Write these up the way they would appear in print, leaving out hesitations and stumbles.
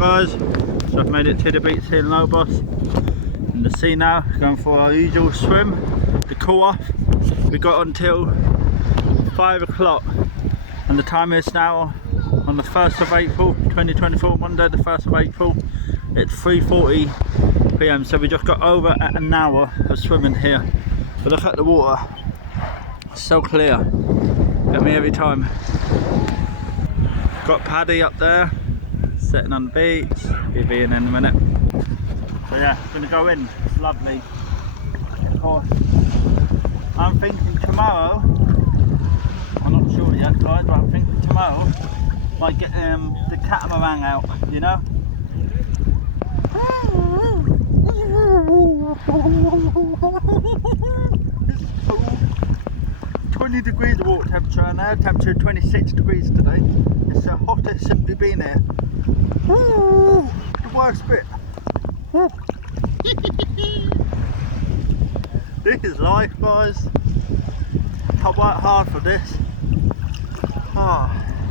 guys, so I've made it to the beach here in Lobos, in the sea now, going for our usual swim to cool off. We got until 5 o'clock and the time is now on the 1st of April 2024, Monday the 1st of April. It's 3:40 PM, so we just got over an hour of swimming here. But look at the water, it's so clear, get me every time. Got Paddy up there, sitting on the beach, he'll be in a minute. So yeah, gonna go in, it's lovely. Of course, I'm thinking tomorrow, I'm not sure yet guys, but I'm thinking tomorrow, might get the catamaran out, you know? 20 degrees the water temperature, and air temperature 26 degrees today. It's the hottest since we've been here. Woo, the worst bit. This is life guys. I work hard for this.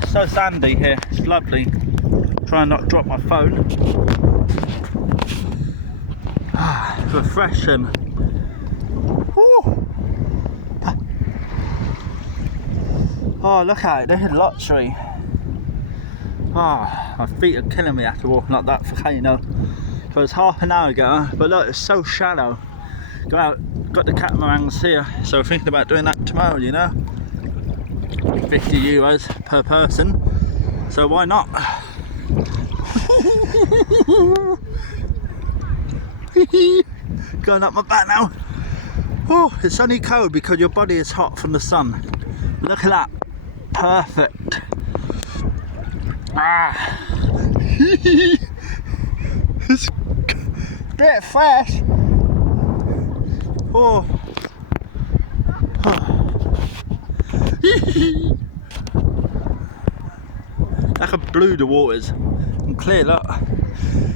It's so sandy here, it's lovely. Try and not drop my phone. Refreshing. Oh, look at it, this is luxury. My feet are killing me after walking like that volcano. So it's half an hour ago, but look, it's so shallow. Go out, got the catamarans here, so thinking about doing that tomorrow, you know. 50 euros per person, so why not? Going up my back now. Oh, it's only cold because your body is hot from the sun. Look at that, perfect. It's a bit fresh. Oh. Like a blue the waters and clear. Look,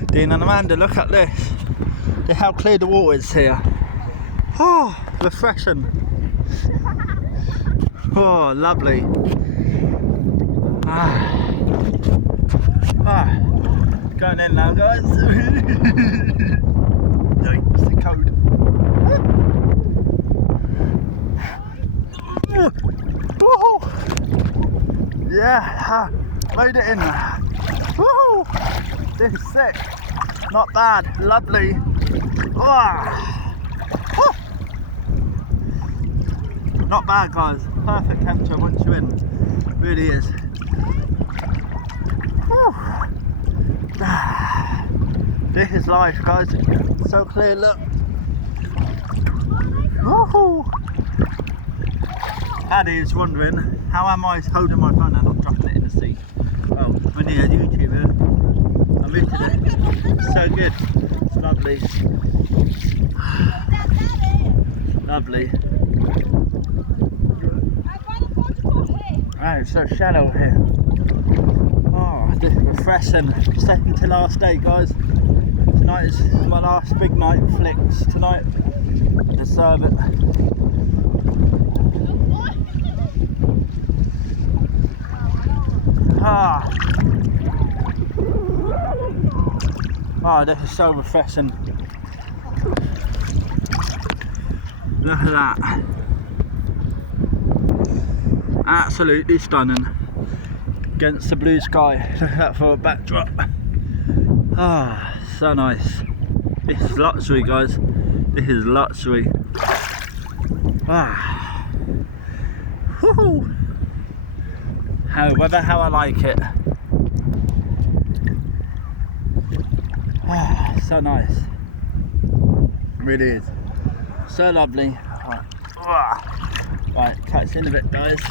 Dean and Amanda, look at this. Look how clear the water is here. Oh, refreshing. Oh, lovely. Going in now, guys. Yikes, the code. Yeah, made it in. Woo! This is sick. Not bad, lovely. Not bad guys, perfect temperature once you're in, really is. This is life guys, so clear, look. Paddy is wondering, how am I holding my phone and not dropping it in the sea? Well, when you're a YouTuber, I'm lifting it, it's so good, it's lovely. Lovely. Oh, it's so shallow here. Oh, this is refreshing. Second to last day, guys. Tonight is my last big night flicks. Tonight, I deserve it. Oh, this is so refreshing. Look at that. Absolutely stunning against the blue sky. Look at that for a backdrop. So nice. This is luxury guys, this is luxury. How I like it. So nice, it really is, so lovely. Right, catch you in a bit guys.